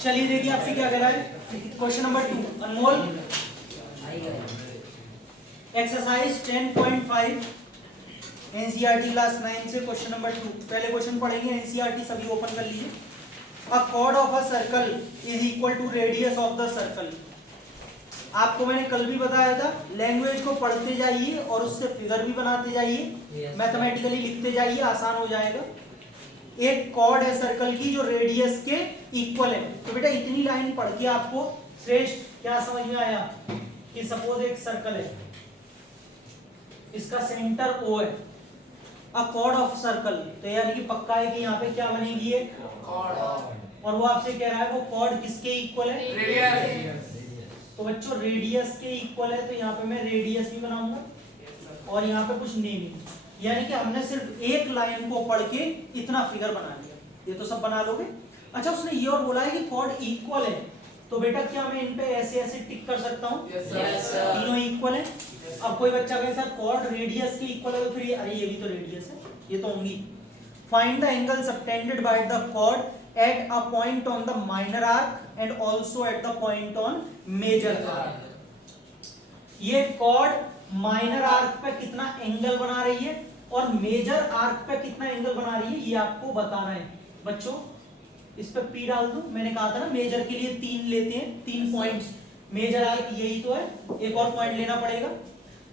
चलिए देखिए आपसे क्या कह रहा है। क्वेश्चन नंबर 2 अनमोल, एक्सरसाइज 10.5 एनसीईआरटी क्लास 9 से क्वेश्चन नंबर 2। पहले क्वेश्चन पढ़ेंगे, एनसीईआरटी सभी ओपन कर लीजिए। A chord of a circle is equal to radius of the circle. आपको मैंने कल भी बताया था, लैंग्वेज को पढ़ते जाइए और उससे फिगर भी बनाते जाइए, मैथमेटिकली लिखते जाइए, आसान हो जाएगा। एक कॉर्ड है सर्कल की जो रेडियस के इक्वल है। तो बेटा इतनी लाइन पढ़ के आपको श्रेष्ठ क्या समझ में आया कि सपोज एक सर्कल है, इसका सेंटर O है, अ कॉर्ड ऑफ सर्कल, तो यानी कि पक्का है कि यहाँ पे क्या बनेगी एक कॉर्ड, और वो आपसे कह रहा है वो कॉर्ड किसके इक्वल है, रेडियस। तो बच्चों रेडियस के इक्वल है, तो यहाँ पे मैं रेडियस भी बनाऊंगा और यहाँ पे कुछ नेमिंग, यानी कि हमने सिर्फ एक लाइन को पढ़ के इतना फिगर बना लिया। ये तो सब बना लोगे। अच्छा उसने ये और बोला है कि कॉर्ड इक्वल है, तो बेटा क्या मैं इन पे ऐसे ऐसे टिक कर सकता हूँ? तीनों इक्वल है। अब कोई बच्चा कहे सर कॉर्ड रेडियस के इक्वल है, तो फिर ये अरे ये भी तो रेडियस है, ये तो होंगी। Find the angle subtended by the chord at a point on the minor arc and also at the point on major arc। ये कॉर्ड माइनर आर्क पे कितना एंगल बना रही है और मेजर आर्क पे कितना एंगल बना रही है, ये आपको बताना है। बच्चों इस पे P डाल दूं, मैंने कहा था ना मेजर के लिए 3 लेते हैं, 3 पॉइंट्स। मेजर आर्क यही तो है, एक और पॉइंट लेना पड़ेगा।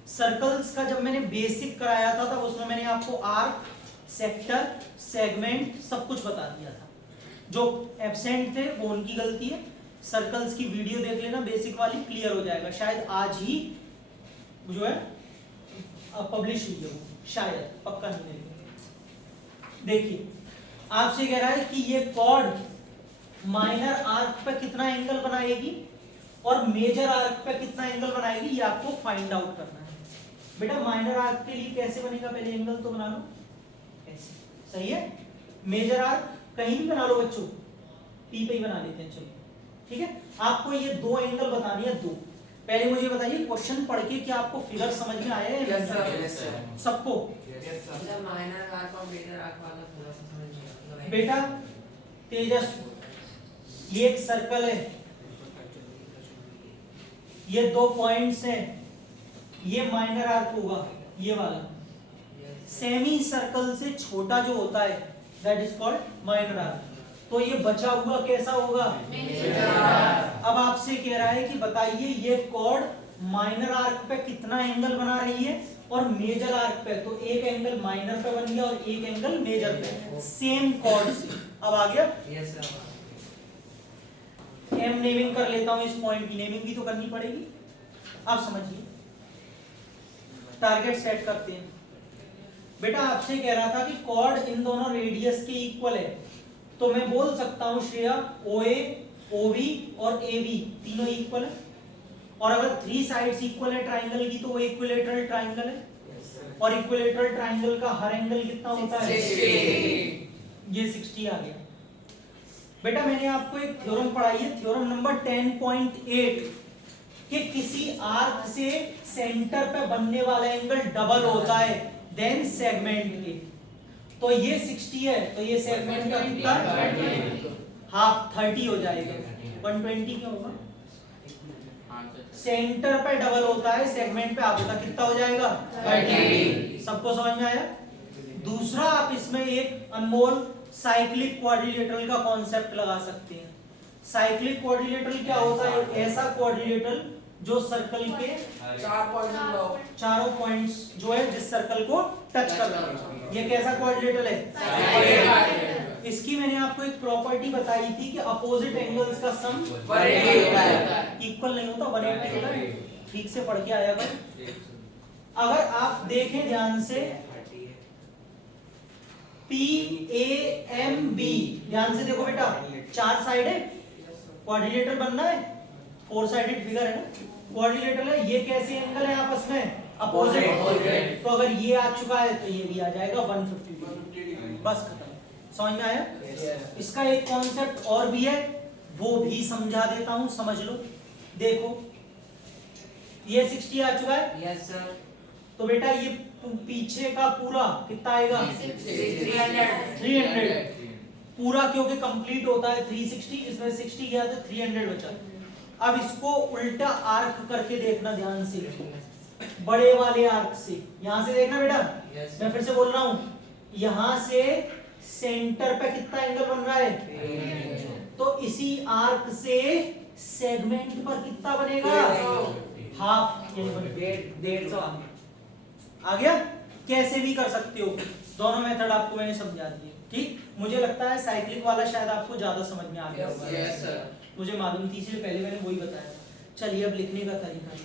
सर्कल्स का जब मैंने बेसिक कराया था तब उसमें मैंने आपको आर्क, सेक्टर, सेगमेंट सब कुछ बता दिया था। जो एब्सेंट थे वो उनकी गलती है। सर्कल्स की वीडियो देख लेना बेसिक वाली, क्लियर हो जाएगा। शायद आज ही जो है पब्लिश हुई है वो, शायद, पक्का नहीं है। देखिए आपसे कह रहा है कि ये कॉर्ड माइनर आर्क पे कितना एंगल बनाएगी और मेजर आर्क पे कितना एंगल बनाएगी, ये आपको फाइंड आउट करना है। बेटा माइनर आर्क के लिए कैसे बनेगा, पहले एंगल तो बना लो ऐसे, सही है। मेजर आर्क कहीं भी बना लो बच्चों, P पे ही बना लेते हैं, चलो ठीक है। आपको ये दो एंगल बतानी है, दो। पहले मुझे बताइए क्वेश्चन पढ़ के क्या आपको फिगर समझ में आया है? Yes sir. सबको माइनर आर्क और मेजर आर्क वाला थोड़ा सा समझ नहीं आया बेटा। तेजस, ये एक सर्कल है, ये 2 पॉइंट्स हैं, ये माइनर आर्क होगा ये वाला। सेमी सर्कल से छोटा जो होता है that is called minor arc. तो ये बचा हुआ कैसा होगा? अब आपसे कह रहा है कि बताइए ये कॉर्ड माइनर आर्क पे कितना एंगल बना रही है और मेजर आर्क पे, तो एक एंगल माइनर पे बन गया और एक एंगल मेजर पे, सेम कॉर्ड से। अब आ गया? Yes sir. एम नेमिंग कर लेता हूं, इस पॉइंट की नेमिंग भी तो करनी पड़ेगी। आप समझिए, टारगेट सेट करते हैं। बेटा आपसे कह रहा था कि कॉर्ड इन दोनों रेडियस के इक्वल है, तो मैं बोल सकता हूं श्रेया OA, OB और AB तीनों इक्वल है। और अगर 3 साइड्स इक्वल है ट्राइंगल की तो वो इक्विलेटरल ट्राइंगल है। और इक्विलेटरल ट्राइंगल का हर एंगल कितना होता है? 60। ये 60 आ गया। बेटा मैंने आपको एक थ्योरम पढ़ाई है, थ्योरम नंबर 10.8, कि किसी आर्क से सेंटर पे बनने वाला एंगल डबल होता है देन सेगमेंट के। तो ये 60 है, तो ये सेगमेंट का कितना? हाफ 30 हो जाएगा। 120 क्यों होगा? सेंटर पे डबल होता है, सेगमेंट पे आपका कितना हो जाएगा? 30। सबको समझ में आया? दूसरा आप इसमें एक अनमोल साइक्लिक क्वाड्रिलेटरल का कॉन्सेप्ट लगा सकते हैं। साइक्लिक क्वाड्रिलेटरल क्या होता है? ऐसा क्वाड्रिलेटरल जो सर्कल के चारों पॉइंट्स जो है जिस सर्कल को टच कर रहा है, ये कैसा क्वाड्रिलेटरल है? इसकी मैंने आपको एक प्रॉपर्टी बताई थी कि अपोजिट एंगल्स का सम 180 होता है, इक्वल नहीं होता, 180 होता है। ठीक से पढ़ के आया कर। अगर आप देखें ध्यान से, PAMB, ध्यान से देखो बेटा, 4 साइड है, क्वाड्रिलेटरल बनना है, 4 साइडेड फिगर है ना, क्वाड्रिलेटरल है। ये कैसे एंगल है आपस में? अपोजिट। तो अगर ये आ चुका है तो ये भी आ जाएगा 150 डिग्री। बस खत्म। समझ में आया? इसका एक कॉन्सेप्ट और भी है, वो भी समझा देता हूं, समझ लो। देखो ये 60 आ चुका है। Yes sir. तो बेटा ये पीछे का पूरा कितना आएगा? 300। पूरा क्योंकि कंप्लीट होता है 360, इसमें 60 गया तो 300 बचा। अब इसको उल्टा आर्क करके देखना ध्यान से, बड़े वाले आर्क से। यहां से देखना बेटा, मैं फिर से बोल रहा हूं, यहां से सेंटर पे कितना एंगल बन रहा है, तो इसी आर्क से सेगमेंट पर कितना बनेगा, हाफ, यानी 150 आ गया। कैसे भी कर सकते हो, दोनों मेथड आपको मैंने समझा दिए। ठीक, मुझे लगता है साइक्लिक वाला शायद आपको ज्यादा समझ में आ गया होगा। यस सर, मुझे मालूम थी, इसलिए पहले मैंने वही बताया। चलिए अब लिखने का तरीका है।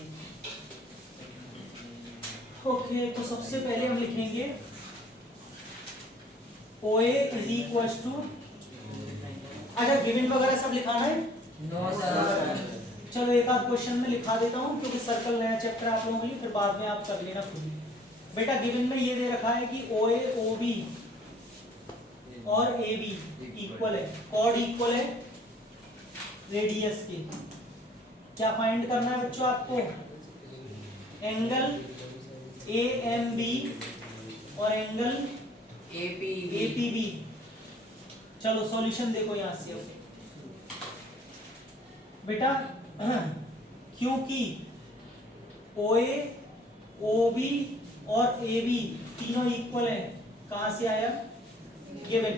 ओके, तो सबसे पहले हम लिखेंगे OA इज इक्वल टू, अच्छा गिवन वगैरह सब लिखाना है? No sir. चलो एक आध क्वेश्चन में लिखा देता हूँ, क्योंकि सर्कल नया चैप्टर आप लोगों के लिए, फिर बाद में आप कर लेना खुद ही। बेटा गिवन में ये दे रखा है कि OA OB और AB इक्वल है, कॉर्ड इक्वल है रेडियस के। क्या फाइंड करना है बच्चों आपको? एंगल AMB और एंगल APB। चलो सॉल्यूशन देखो यहां से। अब बेटा क्योंकि OA OB और AB तीनों इक्वल है, कहां से आया, गिवन,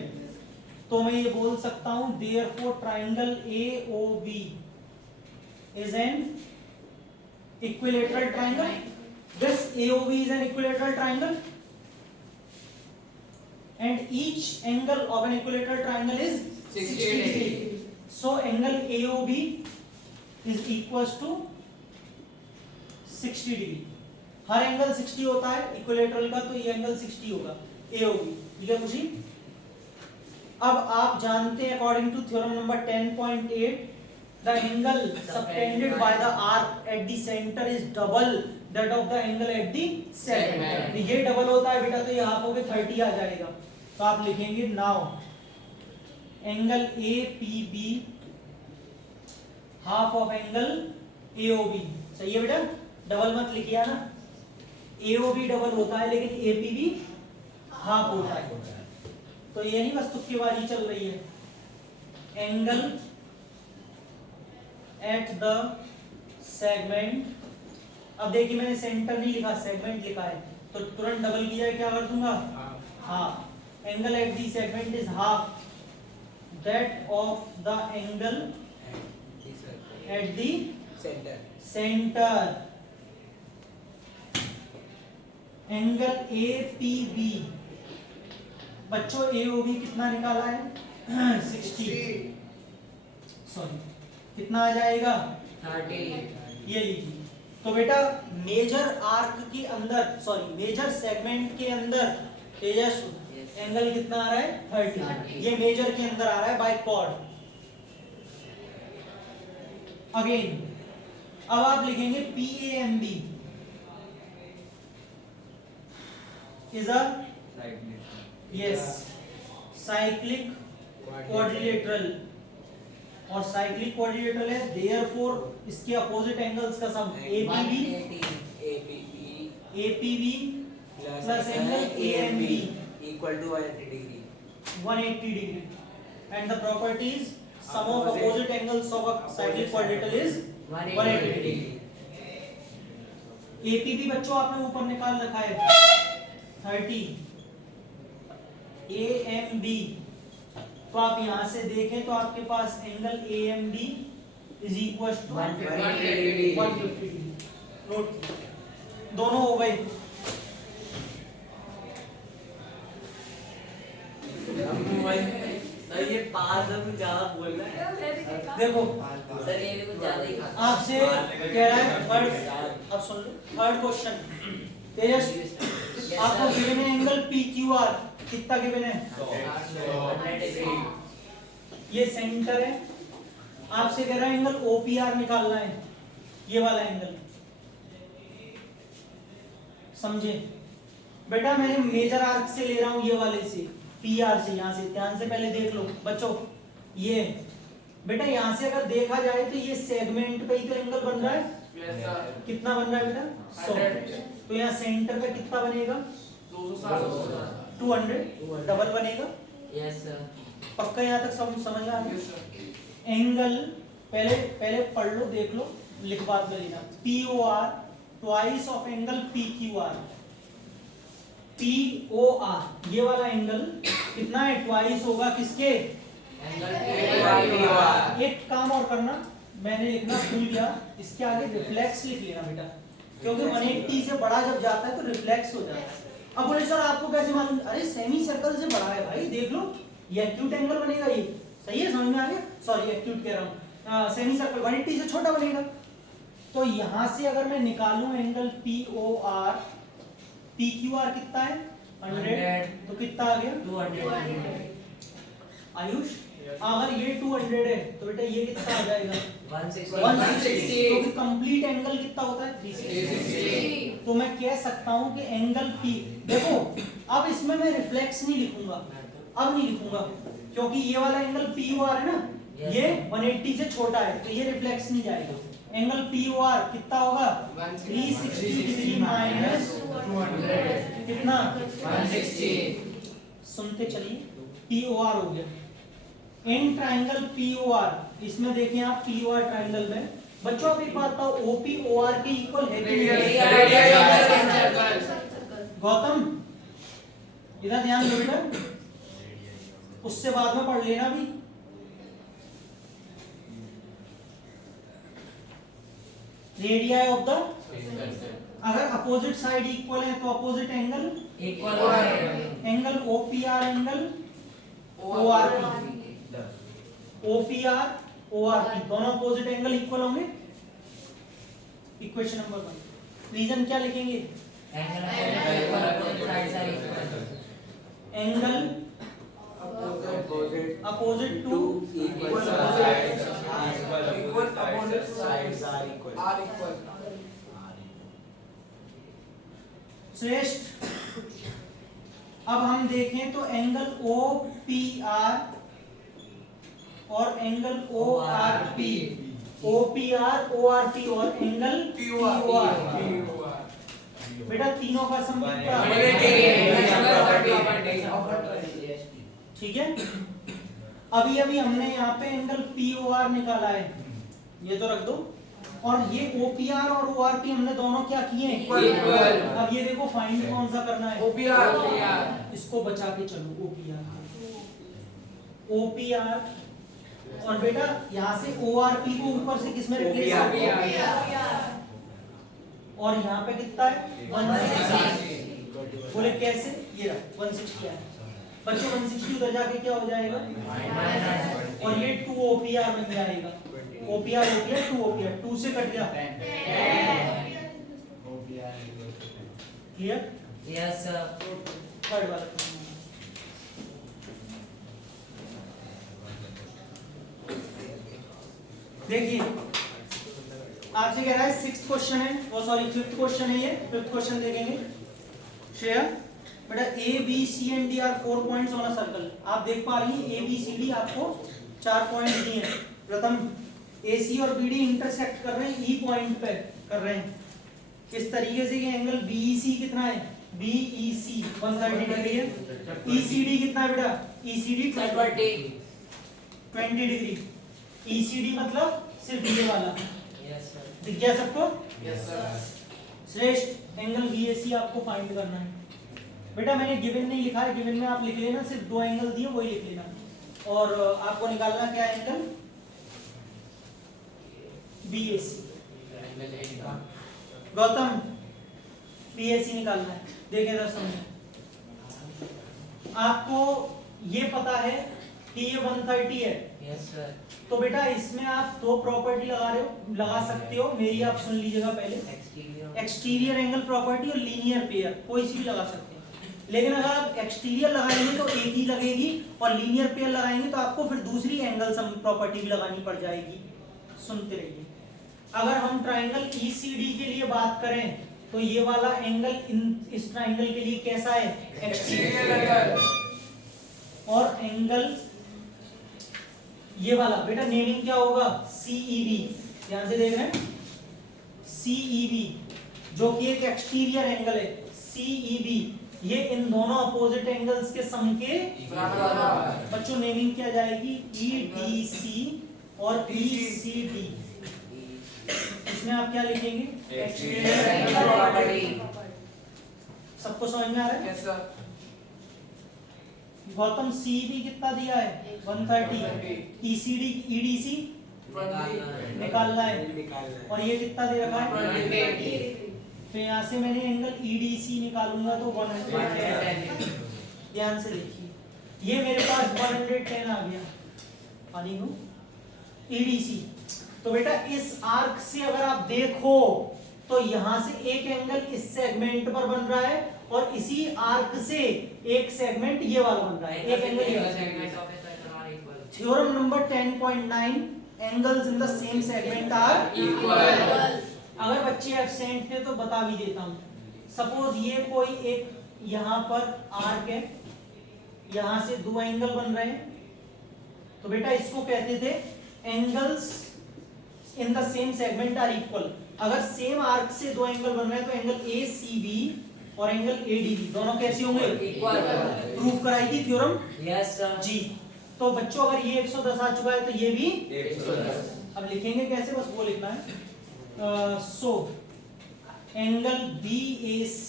तो मैं ये बोल सकता हूं therefore triangle AOB is an equilateral triangle. This AOB is an equilateral triangle and each angle of an equilateral triangle is 60 degree. So angle AOB is equals to 60 degree. Her angle 60 होता है equilateral का, तो ये angle 60 होगा AOB। ठीक है खुशी? अब आप जानते हैं according to theorem number 10.8 the angle subtended by the arc at the center is double that of the angle at the segment। ये डबल होता है बेटा, तो ये हाफ हो गए 30 आ जाएगा। तो आप लिखेंगे now angle APB half of angle AOB। सही है बेटा, डबल मत लिखिए ना, AOB डबल होता है लेकिन APB हाफ होता है। तो ये नहीं बस तुक्केबाजी चल रही है। एंगल एट द सेगमेंट, अब देखिए मैंने सेंटर नहीं लिखा, सेगमेंट लिखा है, तो तुरंत डबल किया है, क्या कर दूंगा, half. Angle at the segment is half that of the angle at the centre. Angle APB बच्चों AOB कितना निकाला है 60, सॉरी कितना आ जाएगा 30। ये लीजिए। तो बेटा मेजर आर्क के अंदर, सॉरी मेजर सेगमेंट के अंदर तेजस एंगल कितना आ रहा है 30। ये मेजर के अंदर आ रहा है बाय कॉर्ड। अगेन अब आप लिखेंगे PAMB is a yes cyclic quadrilateral, और साइक्लिक क्वाड्रिलेटरल है, देयरफॉर इसके अपोजिट एंगल्स का sum APB plus angle AMB equal to 180 degree 180 degree, and the properties sum of opposite angles of a cyclic quadrilateral is 180 degree. APB बच्चों आपने ऊपर निकाल रखा है 30, AMB तो आप यहां से देखें तो आपके पास angle AMB is equal to 150 degree. Note दोनों हो गए। सर ये पास हम ज्यादा बोल रहा है, देखो सर ये कुछ ज्यादा ही खाता आपसे कह रहा है थर्ड, अब सुन लो थर्ड क्वेश्चन। तेजस आपको गिवन है एंगल PQR, कितना गिवन है 100 ये सेंटर है। आपसे कह रहा है एंगल OPR निकालना है, ये वाला एंगल, समझे बेटा? मैंने मेजर आर्क से ले रहा हूं, ये वाले से PR से, यहां से ध्यान से पहले देख लो बच्चों। ये बेटा यहां से अगर देखा जाए तो ये सेगमेंट पे ही तो एंगल बन रहा है। कितना बन रहा है बेटा 100, तो यहाँ सेंटर पे कितना बनेगा 200 डबल बनेगा। Yes sir. पक्का यहाँ तक समझ में आ गया? एंगल पहले पढ़ लो, देख लो, लिखवा कर लेना। POR twice of angle PQR। POR ये वाला एंगल कितना है? ट्वाइस होगा किसके? एक काम और करना, मैंने लिखना भूल गया, इसके आगे रिफ्लेक्स लिख लेना बेटा, क्योंकि 180 से बड़ा जब जाता है तो रिफ्लेक्स हो जाता है। अब बोले सर आपको कैसे मालूम? अरे सेमी सर्कल से बड़ा है भाई, देख लो, ये एक्यूट एंगल बनेगा, ये सही है, समझ में आ गया? सॉरी एक्यूट कह रहा हूँ, सेमी सर्कल 180 से छोटा बनेगा। तो यहां से अगर मैं निकालूं एंगल POR, PQR कितना है? 100, तो कितना आ गया? 200। आयुष अगर ये 200 है तो बेटा ये कितना आ जाएगा? 160। तो कंप्लीट एंगल कितना होता है? 360। तो मैं कह सकता हूं कि एंगल P, देखो अब इसमें मैं रिफ्लेक्स नहीं लिखूंगा, अब नहीं लिखूंगा, क्योंकि ये वाला एंगल POR है ना, ये 180 से छोटा है, तो ये रिफ्लेक्स नहीं जाएगा। एंगल POR कितना होगा? 360 डिग्री माइनस 200 कितना? 160। सुनते चलिए, POR हो गया। इन ट्राइंगल POR, इसमें देखें आप POR ट्राइंगल में, बच्चों आप एक बात बताओ, OP OR के इक्वल है कि नहीं? गौतम इधर ध्यान दो बेटा, उससे बाद में पढ़ लेना भी। रेडियाई ऑफ द, अगर अपोजिट साइड इक्वल है तो अपोजिट एंगल इक्वल है। Angle OPR angle ORP, OPR ORP दोनों अपोजिट एंगल इक्वल होंगे। इक्वेशन नंबर 1, रीजन क्या लिखेंगे? Angle opposite to equal sides are equal. श्रेष्ठ। अब हम देखें तो एंगल OPR और एंगल ORP, OPR ORP और एंगल POR, बेटा तीनों का सम कितना? ठीक है। अभी हमने यहाँ पे एंगल POR निकाला है, ये तो रख दो, और ये OPR और ORP हमने दोनों क्या किए हैं? इक्वल। अब ये देखो फाइंड कौन सा करना है? OPR। इसको बचा के चलो, OPR और बेटा यहाँ से ORP को ऊपर से किसमें रिप्लेस कर, और यहाँ पे कितना है? 160। बोले कैसे? ये रहा 160 है बच्चों, 160 उधर जाके क्या हो जाएगा? और ये 2 OPR बन जाएगा। OPR हो गया 2 OPR, 2 से कट गया 10। क्लियर? Yes sir. थर्ड वाला देखिए, आपसे कह रहा है 6th क्वेश्चन है, वो सॉरी 5th क्वेश्चन है, ये 5th क्वेश्चन देखेंगे। श्रेया बेटा ABCD are 4 points on a circle. आप देख पा रही हैं ABCD आपको 4 पॉइंट दिए हैं। प्रथम AC और BD इंटरसेक्ट कर रहे हैं, E पॉइंट पे कर रहे हैं, इस तरीके से कि एंगल BEC कितना है? BEC 130 डिग्री है। ECD कितना है बेटा? ECD 20 degree. ECD मतलब सिर्फ ये वाला, यस सर। दिख गया सबको? Yes sir. श्रेष्ठ एंगल BAC आपको फाइंड करना है। बेटा मैंने गिवन नहीं लिखा है, गिवन में आप लिख लेना, सिर्फ 2 एंगल दिए वही लिख लेना, और आपको निकालना क्या एंगल? BAC। गौतम BAC निकालना है। देखें दर्शन, आपको ये पता है कि ये 130 है, यस सर। तो बेटा इसमें आप 2 प्रॉपर्टी लगा सकते हो, मेरी आप सुन लीजिएगा पहले। एक्सटीरियर एंगल प्रॉपर्टी और लीनियर पेयर, कोई सी भी लगा सकते हैं। लेकिन अगर आप एक्सटीरियर लगाएंगे तो एक ही लगेगी, और लीनियर पेयर लगाएंगे तो आपको फिर दूसरी एंगल सम प्रॉपर्टी भी लगानी पड़ जाएगी। सुनते रहिए। अगर हम ट्राइंगल ECD के लिए बात करें तो ये वाला एंगल इस ट्राइंगल के लिए कैसा है? Exterior angle. और एंगल ये वाला बेटा नेमिंग क्या होगा? CEB। ध्यान से देख रहे हैं, CEB जो कि एक एक्सटीरियर एंगल है, CEB ये इन दोनों अपोजिट एंगल्स के सम के बच्चों नेमिंग क्या जाएगी EDC और ECD। इसमें आप क्या लिखेंगे सबको समझ में आ रहा है? Yes sir. गौतम CB कितना दिया है 130, ECD EDC निकालना है और ये कितना दे रखा है तो यहाँ से मैंने एंगल EDC निकालूंगा तो 110। ध्यान से देखिए ये मेरे पास 110 आ गया पानी को EDC। तो बेटा इस आर्क से अगर आप देखो तो यहाँ से एक एंगल इस सेगमेंट पर बन रहा है और इसी आर्क से एक सेगमेंट ये वाला बन रहा है, एक एंगल ये। Theorem number 10.9 angles in the same segment are equal. अगर बच्चे एब्सेंट थे तो बता भी देता हूं। सपोज ये कोई एक यहाँ पर आर्क है, यहाँ से दो एंगल बन रहे हैं तो बेटा इसको कहते थे angles in the same segment are equal. अगर सेम आर्क से दो एंगल बन रहे हैं तो एंगल ACB और एंगल ADB दोनों कैसे होंगे इक्वल। प्रूफ कराई थी थ्योरम यस सर जी। तो बच्चों अगर ये 110 आ चुका है तो ये भी 110। अब लिखेंगे कैसे बस वो लिखना है। So angle BAC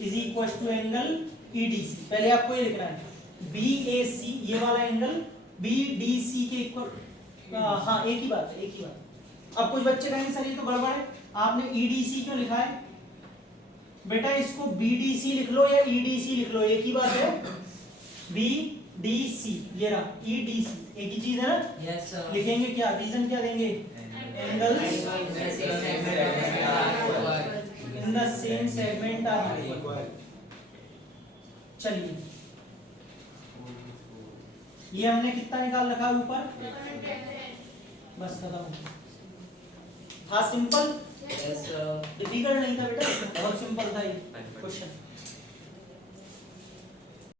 is equal to angle EDC। पहले आपको ये लिखना है BAC ये वाला एंगल BDC के इक्वल। हाँ एक ही बात है, एक ही बात। अब कुछ बच्चे कहेंगे सर ये तो गड़बड़ है, आपने EDC क्यों लिखा है? बेटा इसको BDC लिख लो या EDC लिख लो, एक ही बात है। BDC ये रहा EDC एक ही चीज है ना। यस सर लिखेंगे क्या, रीजन क्या देंगे? Angles in the same segment are equal. चलिए ये हमने कितना निकाल रखा है ऊपर, बस खत्म। हाँ सिंपल, यस सर डिफिकल्ट नहीं था बेटा, बहुत सिंपल था ये क्वेश्चन।